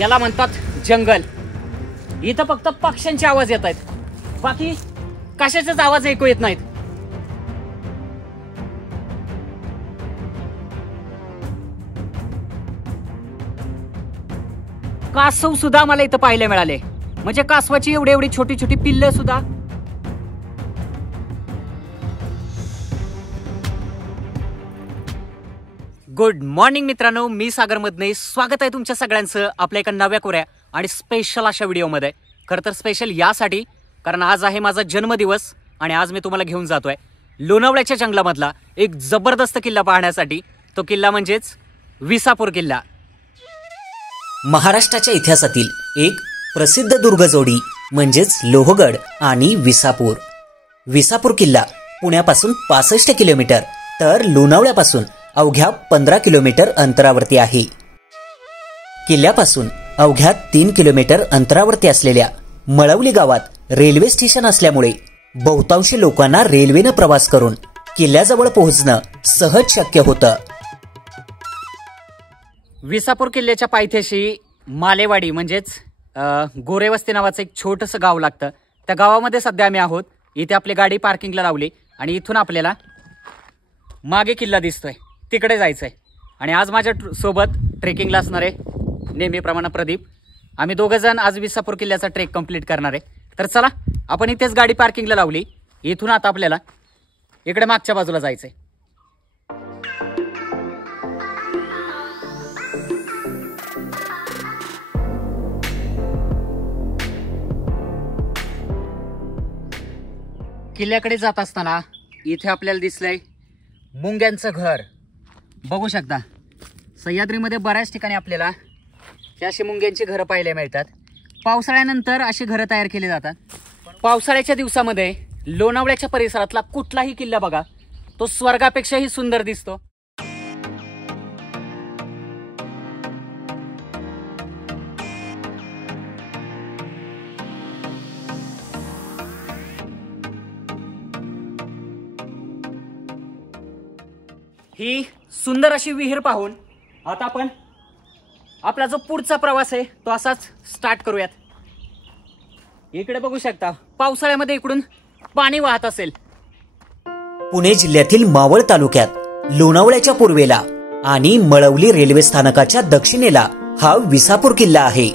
याला म्हणतात जंगल. इथं फक्त पक्ष्यांचे आवाज येत आहेत, बाकी कशाचेच आवाज ऐकू येत नाहीत. कासव सुद्धा मला इथं पाहायला मिळाले, म्हणजे कासवाची एवढी एवढी छोटी छोटी पिल्ल सुद्धा. गुड मॉर्निंग मित्रांनो, मी सागर मदने. स्वागत आहे तुमच्या सगळ्यांचं आपल्या एका नव्या कोऱ्या आणि स्पेशल अशा व्हिडिओमध्ये. खरं तर स्पेशल यासाठी कारण आज आहे माझा जन्मदिवस आणि आज मी तुम्हाला घेऊन जातोय लोणावळ्याच्या जंगलामधला एक जबरदस्त किल्ला पाहण्यासाठी. तो किल्ला म्हणजेच विसापूर किल्ला. महाराष्ट्राच्या इतिहासातील एक प्रसिद्ध दुर्गजोडी म्हणजेच लोहगड आणि विसापूर. विसापूर किल्ला पुण्यापासून 65 किलोमीटर तर लोणावळ्यापासून अवघ्या 15 किलोमीटर अंतरावरती आहे. किल्ल्यापासून अवघ्या 3 किलोमीटर अंतरावरती असलेल्या मळवली गावात रेल्वे स्टेशन असल्यामुळे बहुतांशी लोकांना रेल्वेनं प्रवास करून किल्ल्याजवळ पोहोचणं सहज शक्य होतं. विसापूर किल्ल्याच्या पायथ्याशी मालेवाडी म्हणजेच गोरेवस्ती नावाचं एक छोटंसं गाव लागतं. त्या गावामध्ये सध्या आम्ही आहोत. इथे आपली गाडी पार्किंगला लावली आणि इथून आपल्याला मागे किल्ला दिसतोय, तिकडे जायचंय. आणि आज माझ्या सोबत ट्रेकिंगला असणार आहे नेहमीप्रमाणे प्रदीप. आम्ही दोघं जण आज विसापूर किल्ल्याचा ट्रेक कंप्लीट करणार आहे. तर चला, आपण इथेच गाडी पार्किंगला लावली. इथून आता आपल्याला इकडे मागच्या बाजूला जायचंय. किल्ल्याकडे जात असताना इथे आपल्याला दिसलंय मुंग्यांचं घर. बघू शकता, सह्याद्रीमध्ये बऱ्याच ठिकाणी आपल्याला हे अशी मुंग्यांची घरं पाहायला मिळतात. पावसाळ्यानंतर अशी घरं तयार केली जातात. पावसाळ्याच्या दिवसामध्ये लोणावळ्याच्या परिसरातला कुठलाही किल्ला बघा, तो स्वर्गापेक्षाही सुंदर दिसतो. ही सुंदर अशी विहीर पाहून आता आपण आपला जो पुढचा प्रवास आहे तो असाच स्टार्ट करूयात. इकडे बघू शकता, पावसाळ्यामध्ये इकडून पाणी वाहत असेल. पुणे जिल्ह्यातील मावळ तालुक्यात लोणावळ्याच्या पूर्वेला आणि मळवली रेल्वे स्थानकाच्या दक्षिणेला हा विसापूर किल्ला आहे.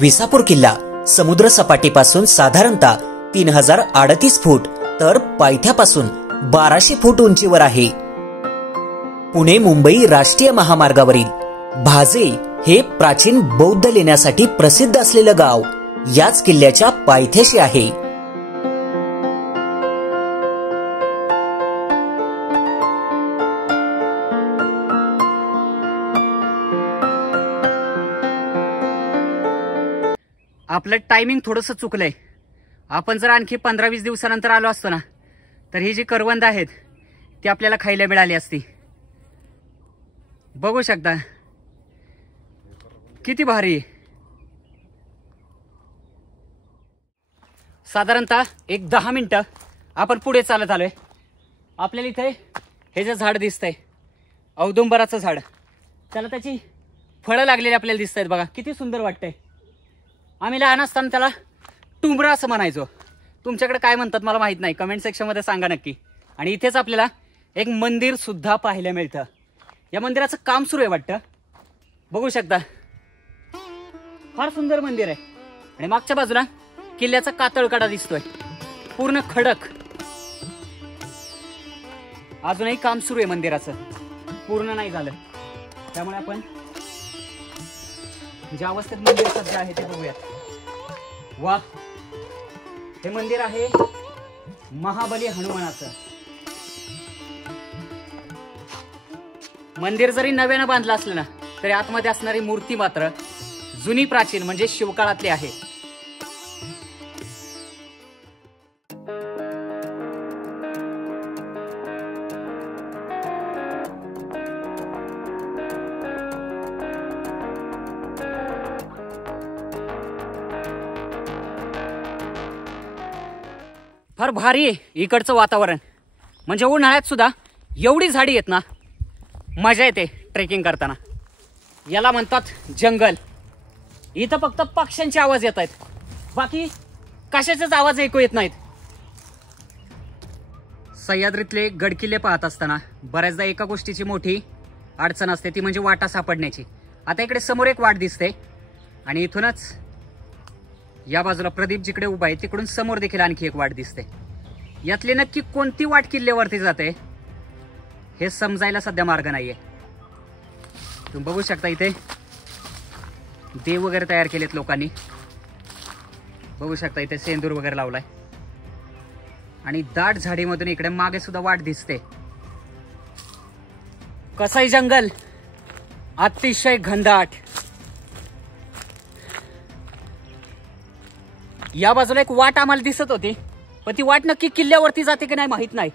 विसापूर किल्ला समुद्र सपाटीपासून साधारणतः 3038 फूट तर पायथ्यापासून 1200 फूट उंचीवर आहे. पुणे मुंबई राष्ट्रीय महामार्गावरील भाजे हे प्राचीन बौद्ध लेण्यासाठी प्रसिद्ध असलेलं गाव याच किल्ल्याच्या पायथ्याशी आहे. आपलं टायमिंग थोडंसं चुकलंय. आपण जर आणखी 15-20 दिवसानंतर आलो असतो ना, तर ही जी करवंद आहेत ती आपल्याला खायला मिळाली असती. बघू शकता किती भारी आहे. साधारणतः एक 10 मिनिटं आपण पुढे चालत आलोय. आपल्याला इथे हे जे झाड दिसतंय औदुंबराचं झाड, त्याला त्याची फळं लागलेली आपल्याला दिसत आहेत. बघा किती सुंदर वाटतंय. आम्ही लहान असताना त्याला टुंबरा असं म्हणायचो. तुमच्याकडे काय म्हणतात मला माहित नाही, कमेंट सेक्शनमध्ये सांगा नक्की. आणि इथेच आपल्याला एक मंदिर सुद्धा पाहायला मिळतं. या मंदिराचं काम सुरू आहे वाटतं. बघू शकता, फार सुंदर मंदिर आहे. आणि मागच्या बाजूला किल्ल्याचा कातळकडा दिसतोय, पूर्ण खडक. अजूनही काम सुरू आहे मंदिराचं, पूर्ण नाही झालं. त्यामुळे आपण ज्या अवस्थेत मंदिर सध्या आहे ते बघूयात. वा, हे मंदिर आहे महाबली हनुमानाचं. मंदिर जरी नव्यानं बांधलं असलं ना, तरी आतमध्ये असणारी मूर्ती मात्र जुनी प्राचीन म्हणजे शिवकाळातली आहे. फार भारी आहे इकडचं वातावरण. म्हणजे उन्हाळ्यात सुद्धा एवढी झाडी आहेत ना, मजा येते ट्रेकिंग करताना. याला म्हणतात जंगल. इथं फक्त पक्ष्यांचे आवाज येत आहेत, बाकी कशाचेच आवाज ऐकू येत नाहीत. सह्याद्रीतले गडकिल्ले पाहत असताना बऱ्याचदा एका गोष्टीची मोठी अडचण असते, ती म्हणजे वाटा सापडण्याची. आता इकडे समोर एक वाट दिसते आणि इथूनच या बाजूला प्रदीप जिकडे उभा आहे तिकडून समोर देखील आणखी एक वाट दिसते. यातली नक्की कोणती वाट किल्ल्यावरती जाते हे समजायला सध्या मार्ग नाहीये. तुम्ही बघू शकता इथे देव वगैरे तयार केलेत लोकांनी. बघू शकता इथे सेंदूर वगैरे लावलाय आणि दाट झाडीमधून इकडे मागे सुद्धा वाट दिसते. कसंही जंगल अतिशय घनदाट. या बाजूला एक वाट आम्हाला दिसत होती, पण ती वाट नक्की किल्ल्यावरती जाते की नाही माहित नाही.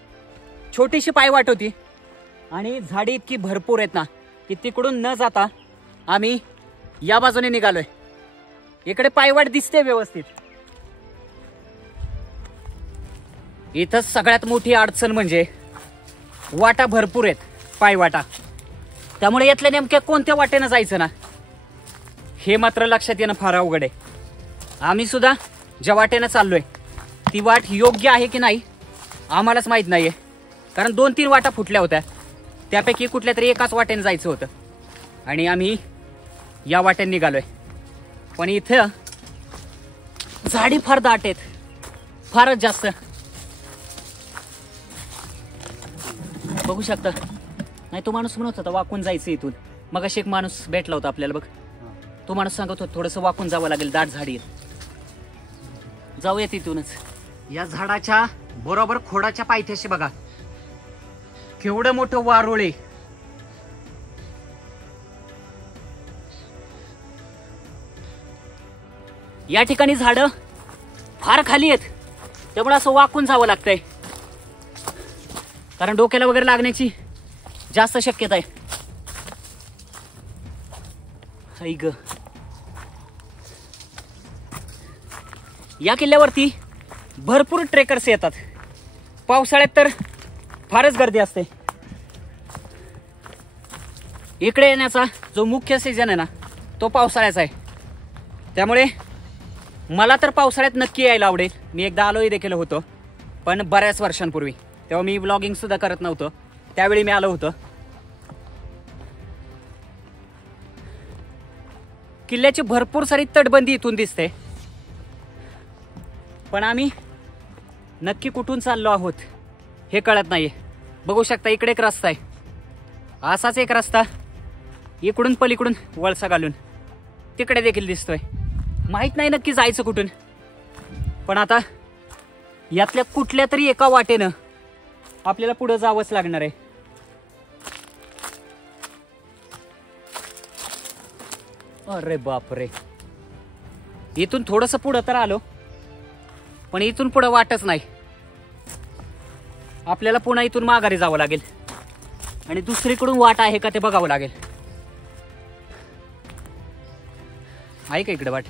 छोटीशी पायवाट होती आणि झाडी इतकी भरपूर आहेत ना की तिकडून न जाता आम्ही या बाजूने निघालोय. इकडे पायवाट दिसते व्यवस्थित. इथं सगळ्यात मोठी अडचण म्हणजे वाटा भरपूर आहेत, पायवाटा. त्यामुळे यातल्या नेमक्या कोणत्या वाटेनं जायचं ना हे मात्र लक्षात येणं फार अवघड आहे. आम्ही सुद्धा ज्या वाटेनं चाललोय ती वाट योग्य आहे की नाही आम्हालाच माहित नाहीये, कारण 2-3 वाटा फुटल्या होत्या. त्यापैकी कुठल्या तरी एकाच वाटेने जायचं होतं आणि आम्ही या वाटेने निघालोय. पण इथं झाडी फार दाट आहेत, फारच जास्त. बघू शकता. नाही तो माणूस म्हणत होता वाकून जायचं इथून. मग अशी एक माणूस भेटला होता आपल्याला बघ. तो माणूस सांगत होता थोडंसं वाकून जावं लागेल, दाट झाडी आहेत. जाऊया तिथूनच. या झाडाच्या बरोबर खोडाच्या पायथ्याशी बघा केवढं मोठं वारुळे. या ठिकाणी झाडं फार खाली आहेत, त्यामुळे असं वाकून जावं लागतंय, कारण डोक्याला वगैरे लागण्याची जास्त शक्यता आहे. ऐक, या किल्ल्यावरती भरपूर ट्रेकर्स येतात. पावसाळ्यात तर फारच गर्दी असते. इकडे येण्याचा जो मुख्य सीझन आहे ना तो पावसाळ्याचा आहे. त्यामुळे मला तर पावसाळ्यात नक्की यायला आवडेल. मी एकदा आलोही देखील होतो, पण बऱ्याच वर्षांपूर्वी. तेव्हा मी व्लॉगिंग सुद्धा करत नव्हतो, त्यावेळी मी आलो होतो. किल्ल्याची भरपूर सारी तटबंदी इथून दिसते, पण आम्ही नक्की कुठून चाललो आहोत हे कळत नाहीये. बघू शकता इकडे एक रस्ता आहे, असाच एक रस्ता इकडून पलीकडून वळसा घालून तिकडे देखील दिसतोय. माहित नाही नक्की जायचं कुठून, पण आता यातल्या कुठल्या तरी एका वाटेनं आपल्याला पुढे जावंच लागणार आहे. अरे बापरे, इथून थोडंसं पुढं तर आलो, पण इथून पुढं वाटच नाही. आपल्याला पुन्हा इथून माघारी जावं लागेल आणि दुसरीकडून वाट आहे का ते बघावं लागेल. आहे का इकडे वाट?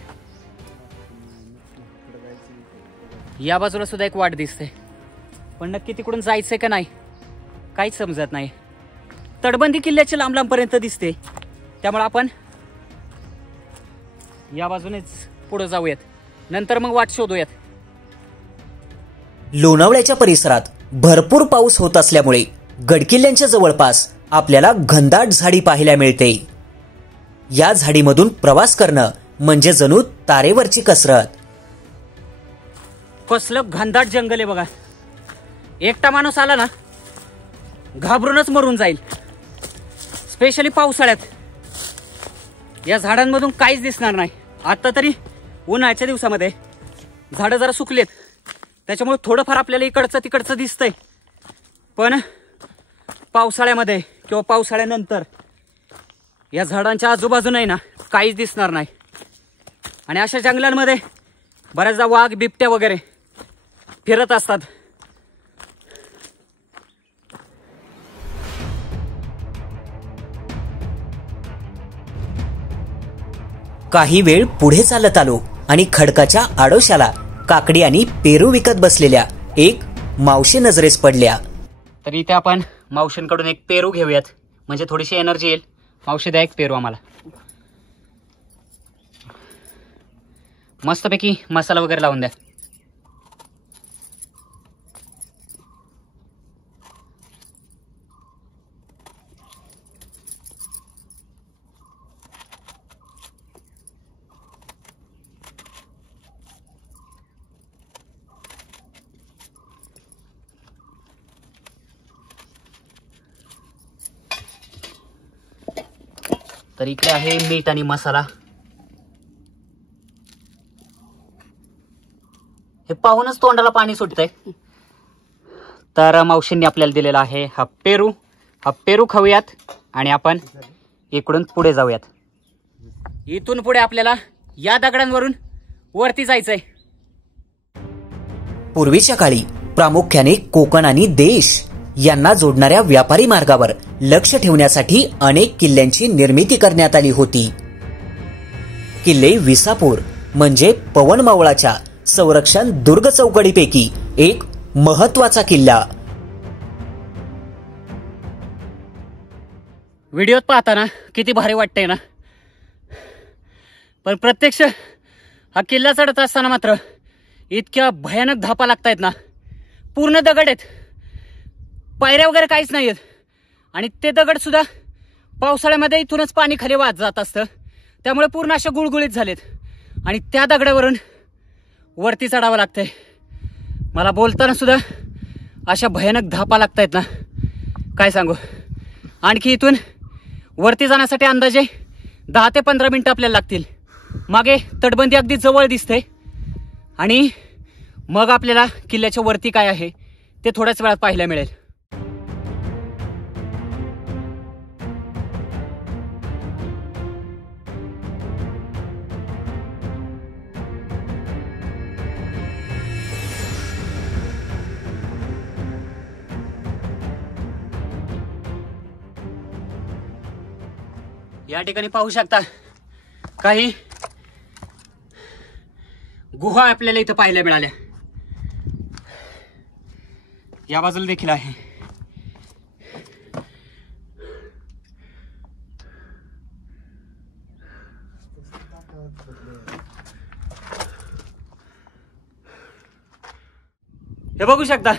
या बाजूला सुद्धा एक वाट दिसते, पण नक्की तिकडून जायचंय का नाही काहीच समजत नाही. तटबंदी किल्ल्याची लांब लांबपर्यंत दिसते, त्यामुळे आपण या बाजूनेच पुढे जाऊयात, नंतर मग वाट शोधूयात. लोणावळ्याच्या परिसरात भरपूर पाऊस होत असल्यामुळे गडकिल्ल्यांच्या जवळपास आपल्याला घनदाट झाडी पाहायला मिळते. या झाडीमधून प्रवास करणं म्हणजे जणू तारेवरची कसरत. कसलं घनदाट जंगल आहे बघा. एकटा माणूस आला ना घाबरूनच मरून जाईल. स्पेशली पावसाळ्यात या झाडांमधून काहीच दिसणार नाही. आता तरी उन्हाळ्याच्या दिवसामध्ये झाडं जरा सुकलेत, त्याच्यामुळे थोडंफार आपल्याला इकडचं तिकडचं दिसतंय, पण पावसाळ्यामध्ये किंवा पावसाळ्यानंतर या झाडांच्या आजूबाजूने ना काहीच दिसणार नाही. आणि अशा जंगलांमध्ये बऱ्याचदा वाघ, बिबट्या वगैरे फिरत असतात. काही वेळ पुढे चालत आलो आणि खडकाच्या आडोशाला काकडी आणि पेरू विकत बसलेल्या एक मावशी नजरेस पडल्या. तर इथे आपण मावशींकडून एक पेरू घेऊयात, म्हणजे थोडीशी एनर्जी येईल. मावशी द्या एक पेरू आम्हाला. मस्तपैकी मसाला वगैरे लावून द्या. तर इकडे आहे मीठ आणि मसाला. हे पाहूनच तोंडाला पाणी सुटतंय. तर मावशींनी आपल्याला दिलेला आहे हा पेरू. हा पेरू खाऊयात आणि आपण इकडून पुढे जाऊयात. इथून पुढे आपल्याला या दगडांवरून वरती जायचंय. पूर्वीच्या काळी प्रामुख्याने कोकण आणि देश यांना जोडणाऱ्या व्यापारी मार्गावर लक्ष ठेवण्यासाठी अनेक किल्ल्यांची निर्मिती करण्यात आली होती. किल्ले विसापूर म्हणजे पवन मावळाच्या संरक्षण दुर्ग चौकडीपैकी एक महत्वाचा किल्ला. व्हिडिओत पाहताना किती भारी वाटतंय ना, पण प्रत्यक्ष हा किल्ला चढत असताना मात्र इतक्या भयानक धापा लागतायत ना. पूर्ण दगड आहेत, पायऱ्या वगैरे काहीच नाही आहेत. आणि ते दगड सुद्धा पावसाळ्यामध्ये इथूनच पाणी खाली वाहत जात असतं, त्यामुळे पूर्ण अशा गुळगुळीत झालेत. आणि त्या दगडावरून वरती चढावं लागतंय. मला बोलताना सुद्धा अशा भयानक धापा लागतायत ना, काय सांगू. आणखी इथून वरती जाण्यासाठी अंदाजे 10 ते 15 मिनिटं आपल्याला लागतील. मागे तटबंदी अगदी जवळ दिसते आणि मग आपल्याला किल्ल्याच्या वरती काय आहे ते थोड्याच वेळात पाहायला मिळेल. या ठिकाणी पाहू शकता काही गुहा आपल्याला इथं पाहायला मिळाल्या. या बाजूला देखील आहे. हे बघू शकता,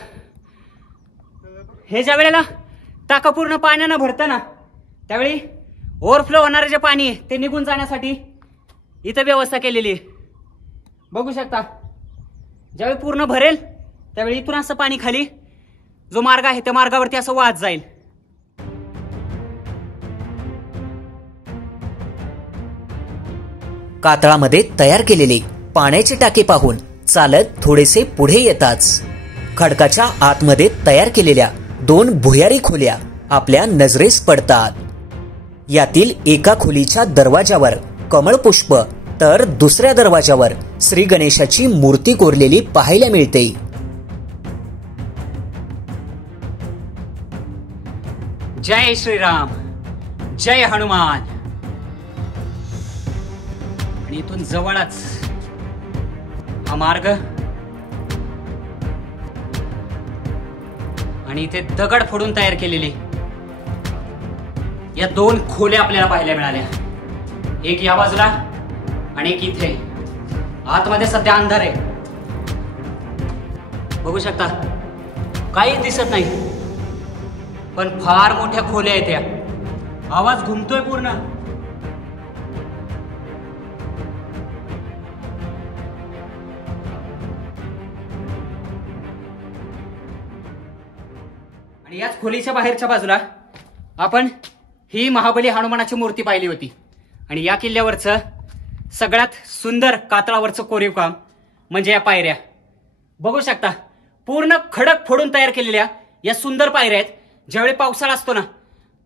हे ज्या वेळेला टाका पूर्ण पाण्यानं भरतं ना, त्यावेळी ओव्हरफ्लो होणारे जे पाणी आहे ते निघून जाण्यासाठी इथं व्यवस्था केलेली आहे. बघू शकता, ज्यावेळी पूर्ण भरेल त्यावेळी इथून असं पाणी खाली जो मार्ग आहे त्या मार्गावरती असं वाहत जाईल. कातळामध्ये तयार केलेले पाण्याचे टाके पाहून चालत थोडेसे पुढे येताच खडकाच्या आतमध्ये तयार केलेल्या 2 भुयारी खोल्या आपल्या नजरेस पडतात. यातील एका खोलीच्या दरवाजावर कमळपुष्प तर दुसऱ्या दरवाजावर श्री गणेशाची मूर्ती कोरलेली पाहायला मिळते. जय श्रीराम, जय हनुमान. आणि इथून जवळच हा मार्ग आणि इथे दगड फोडून तयार केलेली या 2 खोल्या आपल्याला पाहायला मिळाल्या. एक या बाजूला आणि एक इथे. आतमध्ये सध्या अंधार आहे, बघू शकता, काहीच दिसत नाही, पण फार मोठ्या खोल्या आहेत या. आवाज घुमतोय पूर्ण. आणि याच खोलीच्या बाहेरच्या बाजूला आपण ही महाबली हनुमानाची मूर्ती पाहिली होती. आणि या किल्ल्यावरचं सगळ्यात सुंदर कातळावरचं कोरीव काम म्हणजे या पायऱ्या. बघू शकता, पूर्ण खडक फोडून तयार केलेल्या या सुंदर पायऱ्या आहेत. ज्यावेळी पावसाळा असतो ना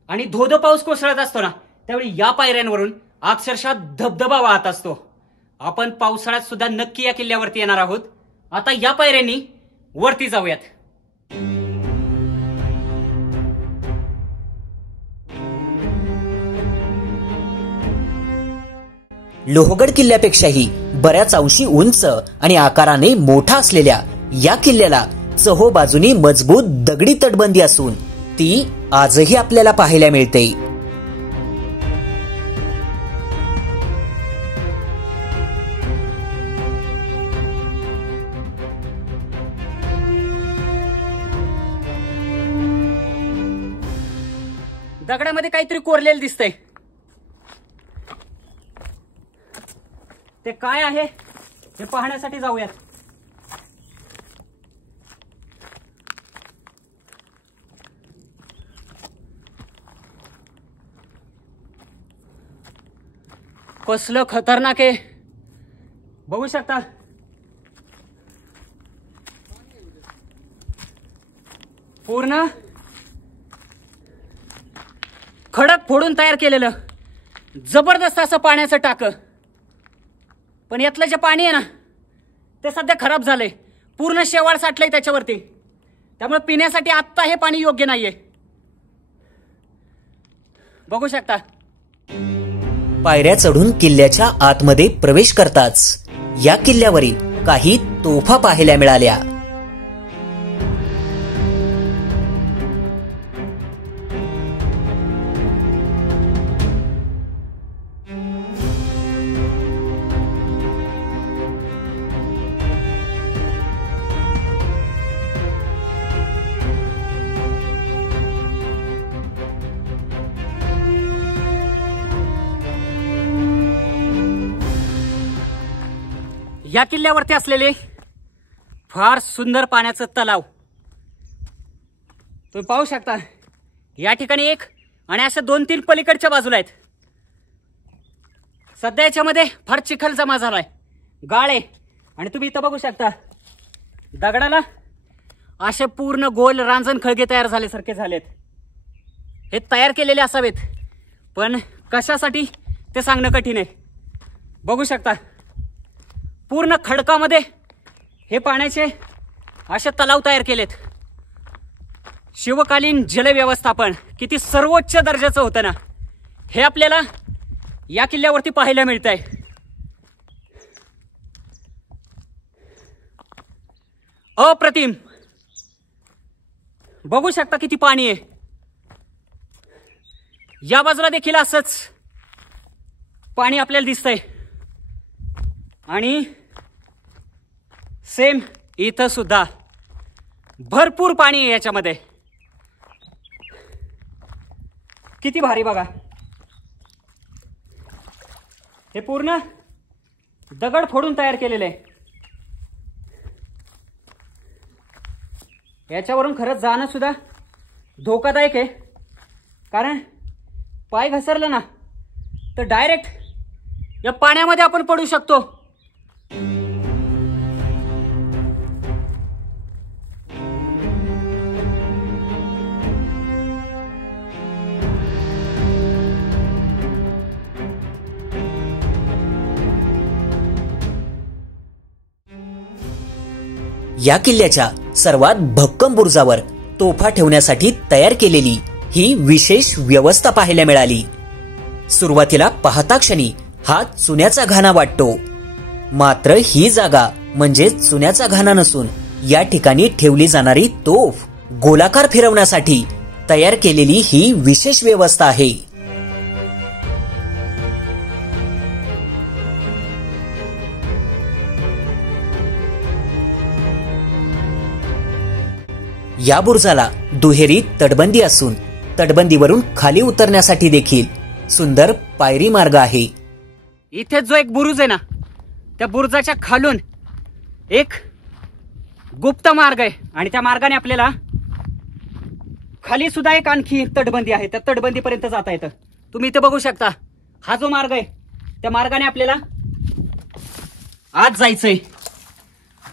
आणि धोधो पाऊस कोसळत असतो ना, त्यावेळी या पायऱ्यांवरून अक्षरशः धबधबा वाहत असतो. आपण पावसाळ्यात सुद्धा नक्की या किल्ल्यावरती येणार आहोत. आता या पायऱ्यांनी वरती जाऊयात. लोहगड किल्ल्यापेक्षाही बऱ्याच अंशी उंच आणि आकाराने मोठा असलेल्या या किल्ल्याला चहोबाजूनी मजबूत दगडी तटबंदी असून ती आजही आपल्याला पाहायला मिळते. दगडामध्ये काहीतरी कोरलेलं दिसतंय. ते काय आहे हे पाहण्यासाठी जाऊयात. कसलं खतरनाक आहे बघू शकता. पूर्ण खडक फोडून तयार केलेलं जबरदस्त असं पाण्याचं टाकं. पण यातलं जे पाणी आहे ना ते सध्या खराब झालंय. पूर्ण शेवाळ साठलंय त्याच्यावरती. त्यामुळे पिण्यासाठी आत्ता हे पाणी योग्य नाहीये. बघू शकता. पायऱ्या चढून किल्ल्याच्या आतमध्ये प्रवेश करताच या किल्ल्यावरील काही तोफा पाहायला मिळाल्या. या किल्ल्यावरती असलेले फार सुंदर पाण्याचं तलाव तुम्ही पाहू शकता. या ठिकाणी एक आणि अशा 2-3 पलीकडच्या बाजूला आहेत. सध्या याच्यामध्ये फार चिखल जमा झालाय, गाळ आहे. आणि तुम्ही इथं बघू शकता दगडाला असे पूर्ण गोल रांजण खळगे तयार झाल्यासारखे झालेत. हे तयार केलेले असावेत पण कशासाठी ते सांगणं कठीण आहे. बघू शकता पूर्ण खडकामध्ये हे पाण्याचे असे तलाव तयार केलेत. शिवकालीन जलव्यवस्थापन किती सर्वोच्च दर्जाचं होतं ना हे आपल्याला या किल्ल्यावरती पाहायला मिळतंय. अप्रतिम. बघू शकता किती पाणी आहे. या बाजूला देखील असंच पाणी आपल्याला दिसतंय. आणि सेम इथं सुद्धा भरपूर पाणी आहे याच्यामध्ये. किती भारी बघा. हे पूर्ण दगड फोडून तयार केलेले आहे. याच्यावरून खरंच जाणं सुद्धा धोकादायक आहे. कारण पाय घसरलं ना तर डायरेक्ट या पाण्यामध्ये आपण पडू शकतो. या किल्ल्याच्या सर्वात भक्कम बुरुजावर तोफा ठेवण्यासाठी तयार केलेली ही विशेष व्यवस्था पाहायला मिळाली. सुरुवातीला पाहता क्षणी हा चुन्याचा घाणा वाटतो. मात्र ही जागा म्हणजे चुन्याचा घाणा नसून या ठिकाणी ठेवली जाणारी तोफ गोलाकार फिरवण्यासाठी तयार केलेली ही विशेष व्यवस्था आहे. या बुरुजाला दुहेरी तटबंदी असून तटबंदीवरून खाली उतरण्यासाठी देखील सुंदर पायरी मार्ग आहे. इथे जो एक बुरुज आहे ना त्या बुरुजाच्या खालून एक गुप्त मार्ग आहे आणि त्या मार्गाने आपल्याला खाली सुद्धा एक आणखी तटबंदी आहे. त्या तटबंदीपर्यंत जाता येतं. तुम्ही इथे बघू शकता. हा जो मार्ग आहे त्या मार्गाने आपल्याला आत जायचंय.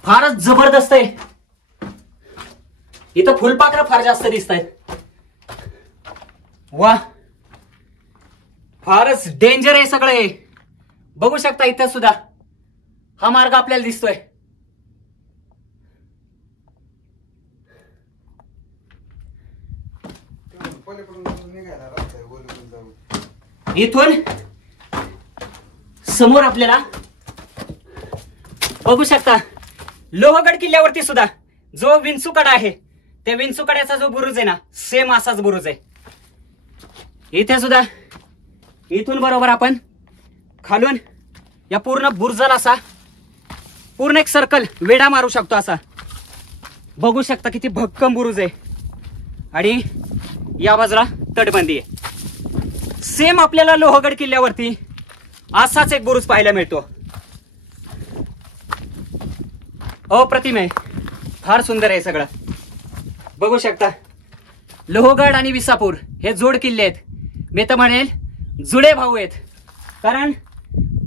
फारच जबरदस्त आहे. इथं फुलपाखरं फार जास्त दिसत आहेत. वा, फारच डेंजर आहे सगळे. बघू शकता इथं सुद्धा हा मार्ग आपल्याला दिसतोय. इथून समोर आपल्याला बघू शकता लोहगड किल्ल्यावरती सुद्धा जो विंचूकडा आहे त्या विंचूकड्याचा जो बुरुज आहे ना सेम असाच बुरुज आहे. इथे सुद्धा इथून बरोबर आपण खालून या पूर्ण बुरुजाला असा पूर्ण एक सर्कल वेढा मारू शकतो. असा बघू शकता किती भक्कम बुरुज आहे आणि या बाजूला तटबंदी आहे. सेम आपल्याला लोहगड किल्ल्यावरती असाच एक बुरुज पाहायला मिळतो. अप्रतिम आहे, फार सुंदर आहे सगळं. बघू शकता लोहगड आणि विसापूर हे जोड किल्ले आहेत. मी तर म्हणेल जुळे भाऊ आहेत. कारण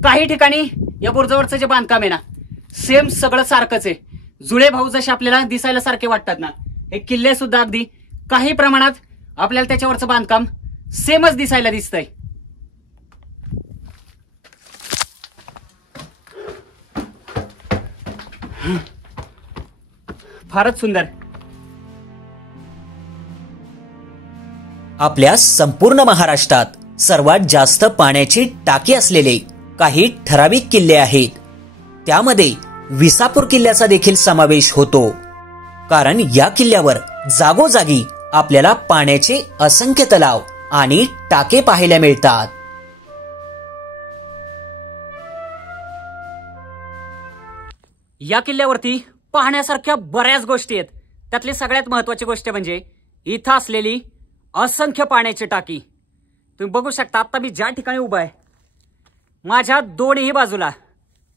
काही ठिकाणी या बुरुजावरचं जे बांधकाम आहे ना सेम सगळं सारखंच आहे. जुळे भाऊ जसे आपल्याला दिसायला सारखे वाटतात ना, हे किल्ले सुद्धा अगदी काही प्रमाणात आपल्याला त्याच्यावरचं बांधकाम सेमच दिसायला दिसतंय. फारच सुंदर. आपल्या संपूर्ण महाराष्ट्रात सर्वात जास्त पाण्याची टाकी असलेले काही ठराविक किल्ले आहेत. त्यामध्ये विसापूर किल्ल्याचा देखील समावेश होतो. कारण या किल्ल्यावर जागोजागी आपल्याला पाण्याचे असंख्य तलाव आणि टाके पाहायला मिळतात. या किल्ल्यावरती पाहण्यासारख्या बऱ्याच गोष्टी आहेत. त्यातली सगळ्यात महत्वाची गोष्ट म्हणजे इथं असलेली असंख्य पाण्याची टाकी. तुम्ही बघू शकता आता मी ज्या ठिकाणी उभा आहे माझ्या दोन्ही बाजूला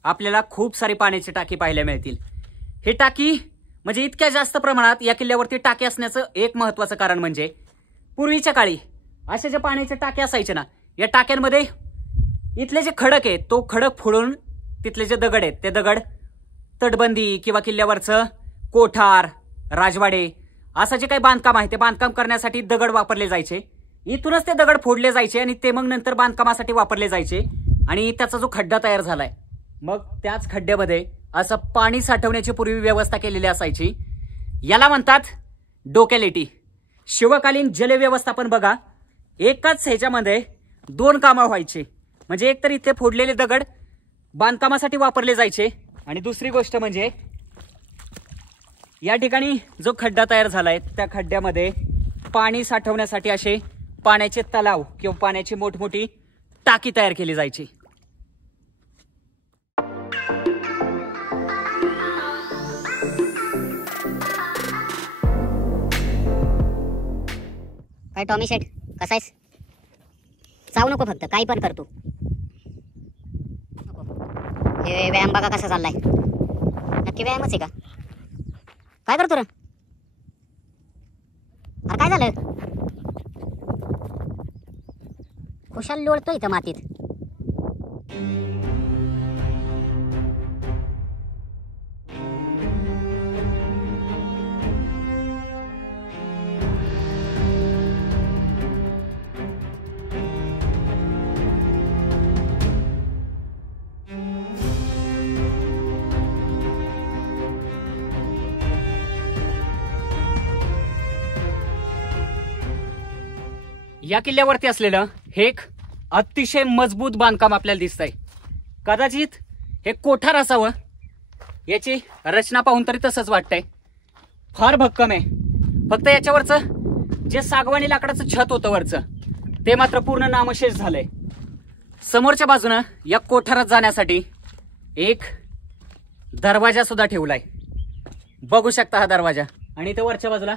आपल्याला खूप सारी पाण्याची टाकी पाहायला मिळतील. ही टाकी म्हणजे इतक्या जास्त प्रमाणात या किल्ल्यावरती टाकी असण्याचं एक महत्वाचं कारण म्हणजे पूर्वीच्या काळी अशा ज्या पाण्याच्या टाक्या असायच्या ना, या टाक्यांमध्ये इथले जे खडक आहे तो खडक फोडून तिथले जे दगड आहेत ते दगड तटबंदी किंवा किल्ल्यावरचं कोठार, राजवाडे असं जे काही बांधकाम आहे ते बांधकाम करण्यासाठी दगड वापरले जायचे. इथूनच ते दगड फोडले जायचे आणि ते मग नंतर बांधकामासाठी वापरले जायचे. आणि त्याचा जो खड्डा तयार झालाय मग त्याच खड्ड्यामध्ये असं पाणी साठवण्याची पूर्वी व्यवस्था केलेली असायची. याला म्हणतात डोकॅलिटी. शिवकालीन जल व्यवस्थापन बघा, एकाच ह्याच्यामध्ये दोन कामं व्हायची. म्हणजे एक तर इथे फोडलेले दगड बांधकामासाठी वापरले जायचे आणि दुसरी गोष्ट म्हणजे या ठिकाणी जो खड्डा तयार झालाय त्या खड्ड्यामध्ये पाणी साठवण्यासाठी असे पाण्याचे तलाव किंवा पाण्याची मोठमोठी टाकी तयार केली जायची. काय टॉमी शेट कसा आहेस? चावू नको फक्त, काही पण करतो. हे व्यायाम बघा कसा चाललाय. नक्की व्यायामच आहे का? काय करतो रे? अरे काय झालं? खुशाल लोळतोय इथं मातीत. या किल्ल्यावरती असलेलं हे एक अतिशय मजबूत बांधकाम आपल्याला दिसतंय. कदाचित हे कोठार असावं, याची रचना पाहून तरी तसंच वाटतंय. फार भक्कम आहे. फक्त याच्यावरचं जे सागवानी लाकडाचं छत होतं वरचं ते मात्र पूर्ण नामशेष झालंय. समोरच्या बाजूनं या कोठारात जाण्यासाठी एक दरवाजा सुद्धा ठेवलाय. बघू शकता हा दरवाजा. आणि इथे वरच्या बाजूला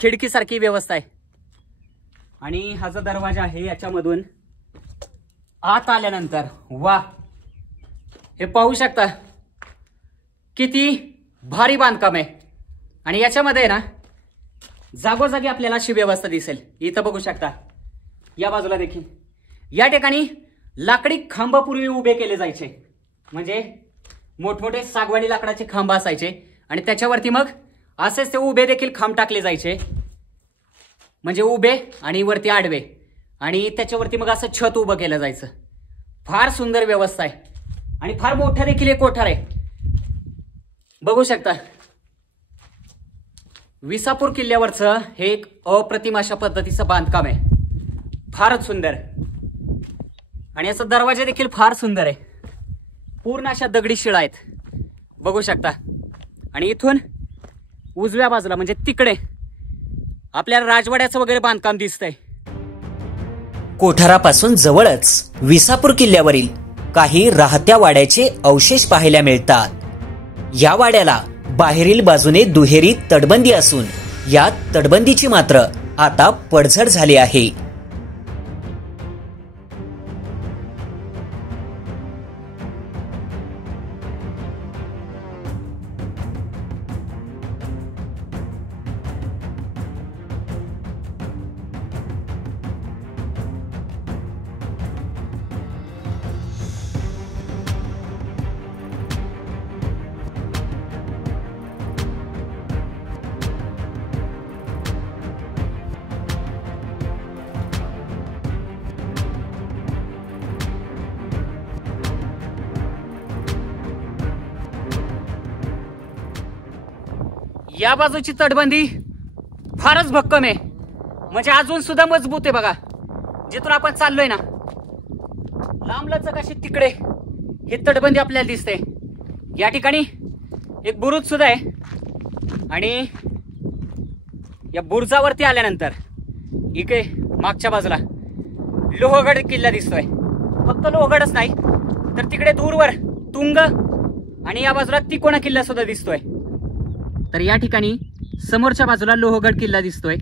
खिडकीसारखी व्यवस्था आहे. आणि हा जो दरवाजा आहे याच्यामधून आत आल्यानंतर वा, हे पाहू शकता किती भारी बांधकाम आहे. आणि याच्यामध्ये ना जागोजागी आपल्याला अशी व्यवस्था दिसेल. इथं बघू शकता या बाजूला देखील या ठिकाणी लाकडी खांब पूर्वी उभे केले जायचे. म्हणजे मोठमोठे सागवानी लाकडाचे खांब असायचे आणि त्याच्यावरती मग असेच ते उभे देखील खांब टाकले जायचे. म्हणजे उभे आणि वरती आडवे, आणि त्याच्यावरती मग असं छत उभं केलं जायचं. फार सुंदर व्यवस्था आहे आणि फार मोठं देखील एक कोठार आहे. बघू शकता विसापूर किल्ल्यावरचं हे एक अप्रतिम अशा पद्धतीचं बांधकाम आहे. फारच सुंदर. आणि याचा दरवाजा देखील फार सुंदर आहे. पूर्ण अशा दगडी शिळा आहेत. बघू शकता. आणि इथून उजव्या बाजूला म्हणजे तिकडे आपल्याला राजवाड्याचं वगैरे बांधकाम दिसतंय. कोठारापासून जवळच विसापूर किल्ल्यावरील काही राहत्या वाड्याचे अवशेष पाहायला मिळतात. या वाड्याला बाहेरील बाजूने दुहेरी तटबंदी असून या तटबंदीची मात्र आता पडझड झाली आहे. या बाजूची तटबंदी फारच भक्कम आहे, म्हणजे अजून सुद्धा मजबूत आहे बघा. जिथून आपण चाललोय ना, लांबलचक अशी तिकडे ही तटबंदी आपल्याला दिसते. या ठिकाणी एक बुरुज सुद्धा आहे आणि या बुरुजावरती आल्यानंतर इकडे मागच्या बाजूला लोहगड किल्ला दिसतोय. फक्त लोहगडच नाही तर तिकडे दूरवर तुंग आणि या बाजूला तिकोणा किल्ला सुद्धा दिसतोय. तर या ठिकाणी समोरच्या बाजूला लोहगड किल्ला दिसतोय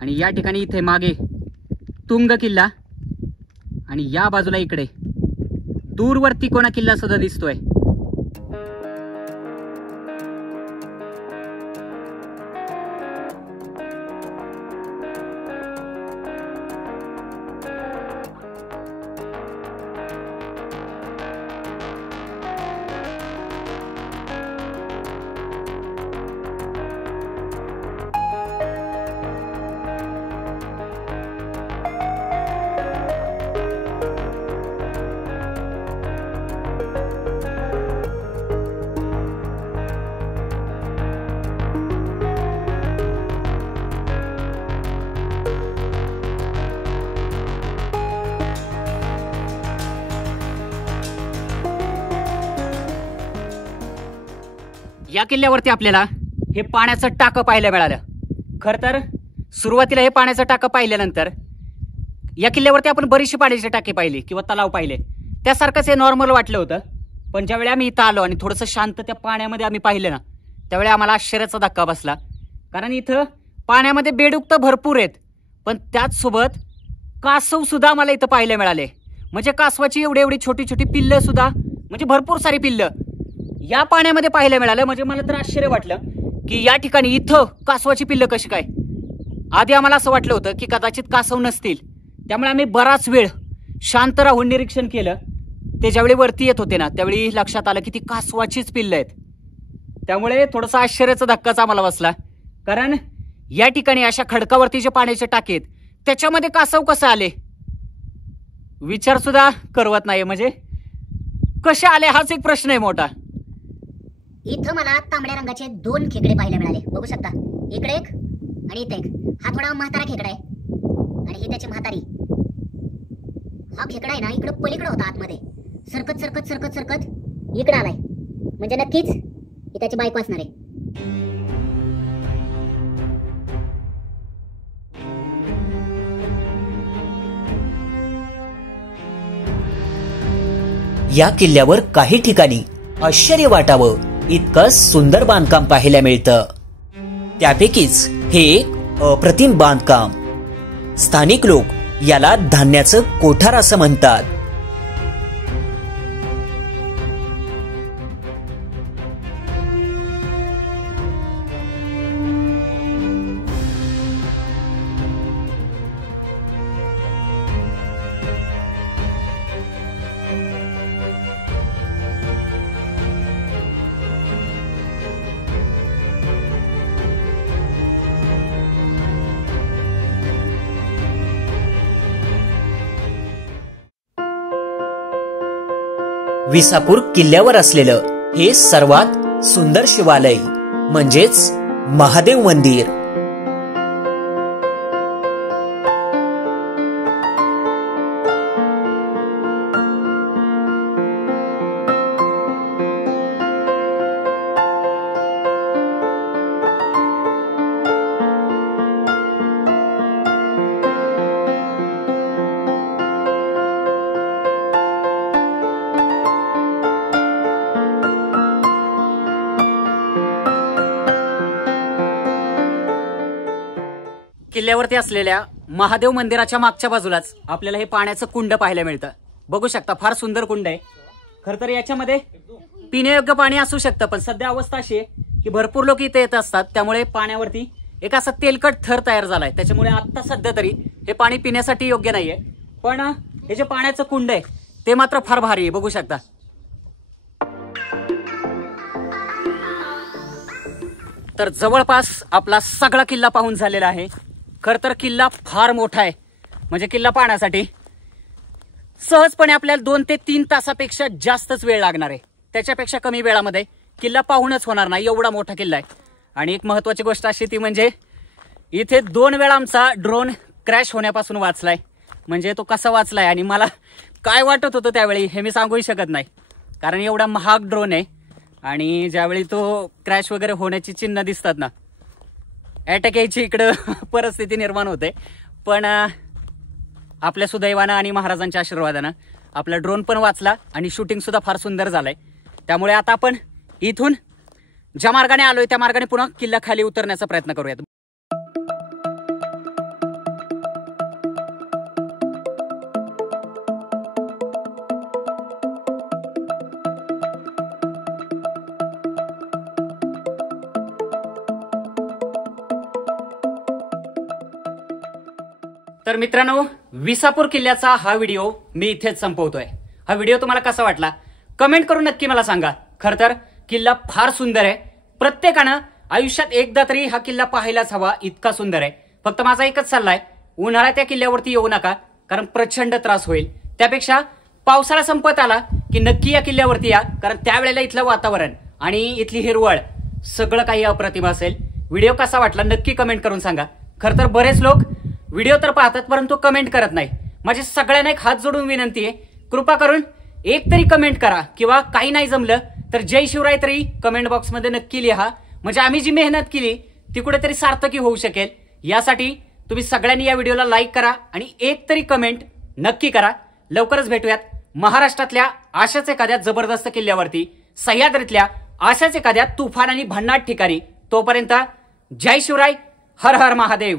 आणि या ठिकाणी इथे मागे तुंग किल्ला आणि या बाजूला इकडे दूरवर तिकोणा किल्ला सुद्धा दिसतोय. या किल्ल्यावरती आपल्याला हे पाण्याचं टाकं पाहायला मिळालं. खर तर सुरुवातीला हे पाण्याचं टाकं पाहिल्यानंतर या किल्ल्यावरती आपण बरीचशी पाण्याची टाकी पाहिली किंवा तलाव पाहिले, त्यासारखंच हे नॉर्मल वाटलं होतं. पण ज्यावेळी आम्ही इथं आलो आणि थोडंसं शांत त्या पाण्यामध्ये आम्ही पाहिलं ना, त्यावेळी आम्हाला आश्चर्याचा धक्का बसला. कारण इथं पाण्यामध्ये बेडूक भरपूर आहेत, पण त्याचसोबत कासव सुद्धा आम्हाला इथं पाहायला मिळाले. म्हणजे कासवाची एवढी एवढी छोटी छोटी पिल्लं सुद्धा, म्हणजे भरपूर सारी पिल्लं या पाण्यामध्ये पाहायला मिळालं. म्हणजे मला तर आश्चर्य वाटलं की या ठिकाणी इथं कासवाची पिल्लं कशी काय. आधी आम्हाला असं वाटलं होतं की कदाचित कासव नसतील, त्यामुळे आम्ही बराच वेळ शांत राहून निरीक्षण केलं. ते ज्यावेळी वरती येत होते ना, त्यावेळी लक्षात आलं की ती कासवाचीच पिल्लं आहेत. त्यामुळे थोडासा आश्चर्याचा धक्काच आम्हाला बसला. कारण या ठिकाणी अशा खडकावरती जे पाण्याचे टाके आहेत त्याच्यामध्ये कासव कसं आले विचार सुद्धा करवत नाही. म्हणजे कसे आले हाच एक प्रश्न आहे मोठा. इथं मला तांबड्या रंगाचे 2 खेकडे पाहायला मिळाले. बघू शकता, इकडे एक आणि इथे एक. हा थोडा म्हातारा खेकडा आहे आणि ही त्याची म्हातारी. हा खेकडा आहे ना, इकडं पलीकडे होता आतमध्ये, सरकत सरकत सरकत सरकत इकडे आलाय. म्हणजे नक्कीच ही त्याची बायको असणार आहे. या किल्ल्यावर काही ठिकाणी आश्चर्य वाटावं इतकं सुंदर बांधकाम पाहायला मिळतं. त्यापैकीच हे एक अप्रतिम बांधकाम. स्थानिक लोक याला धान्याचं कोठार असं म्हणतात. विसापूर किल्ल्यावर असलेलं हे सर्वात सुंदर शिवालय म्हणजेच महादेव मंदिर. किल्ल्यावरती असलेल्या महादेव मंदिराच्या मागच्या बाजूलाच आपल्याला हे पाण्याचं कुंड पाहायला मिळतं. बघू शकता, फार सुंदर कुंड आहे. खर तर याच्यामध्ये पिण्यायोग्य पाणी असू शकतं, पण सध्या अवस्था अशी आहे की भरपूर लोक इथे येत असतात, त्यामुळे पाण्यावरती एक असा तेलकट थर तयार झालाय. त्याच्यामुळे आता सध्या तरी हे पाणी पिण्यासाठी योग्य नाहीये. पण हे जे पाण्याचं कुंड आहे ते मात्र फार भारी आहे. बघू शकता. तर जवळपास आपला सगळा किल्ला पाहून झालेला आहे. खर तर किल्ला फार मोठा आहे, म्हणजे किल्ला पाहण्यासाठी सहजपणे आपल्याला 2 ते 3 तासापेक्षा जास्तच वेळ लागणार आहे. त्याच्यापेक्षा कमी वेळामध्ये किल्ला पाहूनच होणार नाही, एवढा मोठा किल्ला आहे. आणि एक महत्वाची गोष्ट अशी ती म्हणजे इथे 2 वेळा आमचा ड्रोन क्रॅश होण्यापासून वाचलाय. म्हणजे तो कसा वाचलाय आणि मला काय वाटत होतं त्यावेळी हे मी सांगूही शकत नाही, कारण एवढा महाग ड्रोन आहे. आणि ज्यावेळी तो क्रॅश वगैरे होण्याची चिन्ह दिसतात ना, अटॅक यायची इकडं परिस्थिती निर्माण होते. पण आपल्या सुदैवानं आणि महाराजांच्या आशीर्वादानं आपला ड्रोन पण वाचला आणि शूटिंग सुद्धा फार सुंदर झालंय. त्यामुळे आता आपण इथून ज्या मार्गाने आलोय त्या मार्गाने पुन्हा किल्ला खाली उतरण्याचा प्रयत्न करूयात. तर मित्रांनो, विसापूर किल्ल्याचा हा व्हिडिओ मी इथेच संपवतोय. हा व्हिडिओ तुम्हाला कसा वाटला कमेंट करून नक्की मला सांगा. खर तर किल्ला फार सुंदर आहे. प्रत्येकानं आयुष्यात एकदा तरी हा किल्ला पाहायलाच हवा, इतका सुंदर आहे. फक्त माझा एकच सल्ला आहे, उन्हाळ्यात त्या किल्ल्यावरती येऊ नका, कारण प्रचंड त्रास होईल. त्यापेक्षा पावसाळा संपत आला की नक्की या किल्ल्यावरती या, कारण त्यावेळेला इथलं वातावरण आणि इथली हिरवळ सगळं काही अप्रतिम असेल. व्हिडिओ कसा वाटला नक्की कमेंट करून सांगा. खर तर बरेच लोक व्हिडिओ तर पाहतात परंतु कमेंट करत नाही. माझी सगळ्यांना एक हात जोडून विनंती आहे, कृपा करून एक तरी कमेंट करा, किंवा काही नाही जमलं तर जय शिवराय तरी कमेंट बॉक्समध्ये नक्की लिहा. म्हणजे आम्ही जी मेहनत केली ती कुठेतरी सार्थकी होऊ शकेल. यासाठी तुम्ही सगळ्यांनी या व्हिडिओला लाईक करा आणि एक तरी कमेंट नक्की करा. लवकरच भेटूयात महाराष्ट्रातल्या अशाच एखाद्या जबरदस्त किल्ल्यावरती, सह्याद्रीतल्या अशाच एखाद्या तुफान आणि भन्नाट ठिकाणी. तोपर्यंत जय शिवराय, हर हर महादेव.